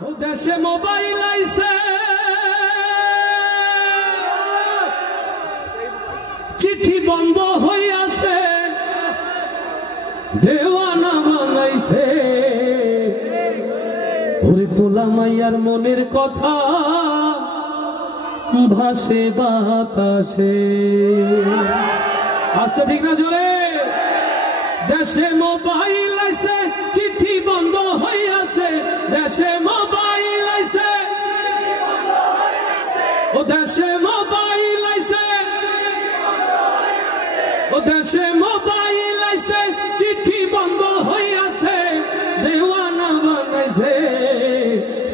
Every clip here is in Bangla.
ও দেশে মোবাইল আইছে, চিঠি বন্ধ হইয়াছে, দেওয়ানা বানাইছে। ওরে পোলা মাইয়ার মনের কথা ভাসে বাতাসে। আস্তে ঠিক না জোরে। দেশে মোবাইল আইছে, চিঠি বন্ধ হইয়াছে, দেশে মোবাইল আইছে, ও দেশে মোবাইল আইছে, ও দেশে মোবাইল আইছে, চিঠি বন্ধ হইয়াছে, দেওয়ানা বানাইছে।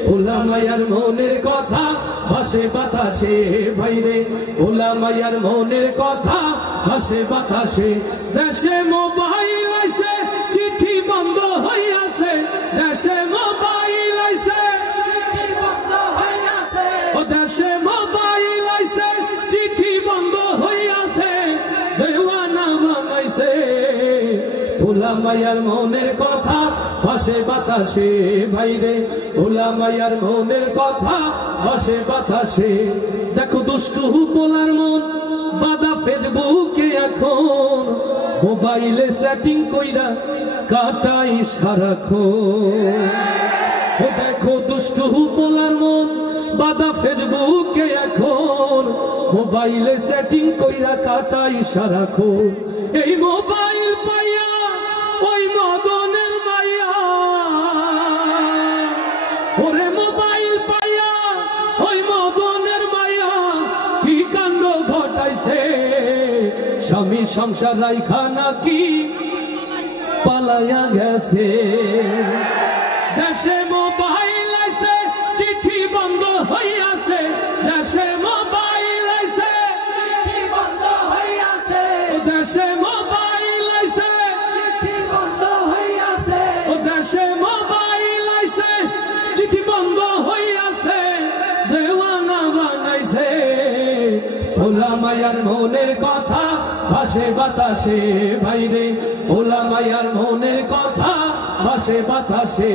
পোলা মাইয়ার মনের কথা ভাসে বাতাসে, ভাইরে পোলা মাইয়ার মনের কথা ভাসে বাতাসে। দেশে মোবাইল আইছে, চিঠি বন্ধ হইয়াছে, দেশে মোবাইল আইছে, চিঠি বন্ধ হইয়াছে, ও দেশে মোবাইল আইছে, চিঠি বন্ধ হইয়াছে, দেওয়ানা বানাইছে। পোলা মাইয়ার মনের কথা ভাসে বাতাসে, ভাইরে পোলা মাইয়ার মনের কথা ভাসে বাতাসে। দেখো দুষ্টু পোলার মন বাদা ফেসবুকে এখন, মোবাইলে সেটিং কইরা কাটাই সারাক্ষণ। দেখো দুষ্টু পোলার মন বাদা ফেসবুকে এখন, মোবাইলে সেটিং কইরা কাটাই সারাক্ষণ। এই মোবাইল পাইয়া ওই মদনের মাইয়া, ওরে মোবাইল পাইয়া ওই মদনের মাইয়া কি কাণ্ড ঘটাইছে। স্বামী সংসার রাইখা নাকি পালাইয়া গেছে। দেশে মোবাইল আইছে, চিঠি বন্ধ হইয়াছে, দেশে মোবাইল আইছে, চিঠি বন্ধ হইয়াছে, দেশে মোবাইল আইছে, চিঠি বন্ধ হইয়াছে, ও দেশে মোবাইল আইছে, চিঠি বন্ধ হইয়াছে, দেওয়ানা বানাইছে। পোলা মাইয়ার মনের কথা ভাসে বাতাসে, ভাইরে পোলা মাইয়ার মনের কথা ভাসে বাতাসে।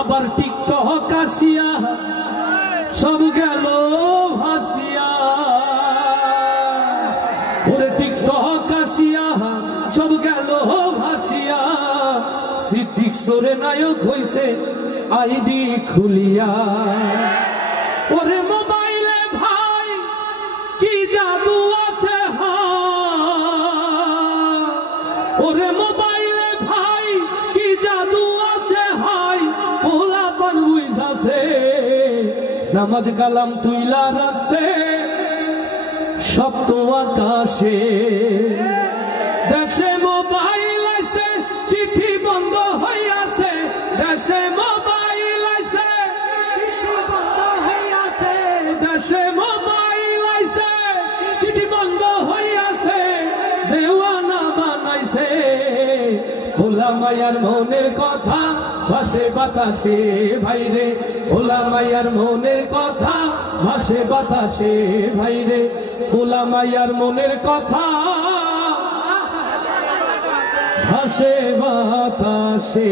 আবার টিকটক আসিয়া সব গেল ভাসিয়া, ওরে টিকটক আসিয়া সব গেল ভাসিয়া। সিদ্দিক সোরে নায়ক হইছে আইডি খুলিয়া। ওরে মোবাইলে ভাই কি জাদু আছে, ওরে মোবাইলে ভাই কি জাদু আছে, হাই পোলা পান বুঝাছে, নামাজ কালাম তুইলা রাখছে সপ্ত আকাশে। দেশে মোবাইল আইছে, চিঠি বন্ধ হইয়াছে, দেশে মোবাইল আইছে, চিঠি বন্ধ হইয়াছে, দেশে মোবাইল আইছে, চিঠি বন্ধ হইয়াছে, দেওয়ানা বানাইছে। পোলা মাইয়ার মনের কথা ভাসে বাতাসে, ভাইরে পোলা মাইয়ার মনের কথা ভাসে বাতাসে, ভাইরে পোলা মাইয়ার মনের কথা ভাসে বাতাসে।